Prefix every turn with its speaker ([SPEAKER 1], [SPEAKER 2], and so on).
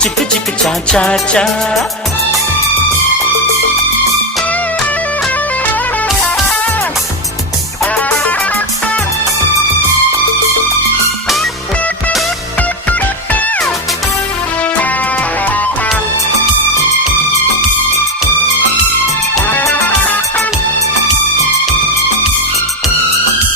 [SPEAKER 1] chik chik chik cha cha cha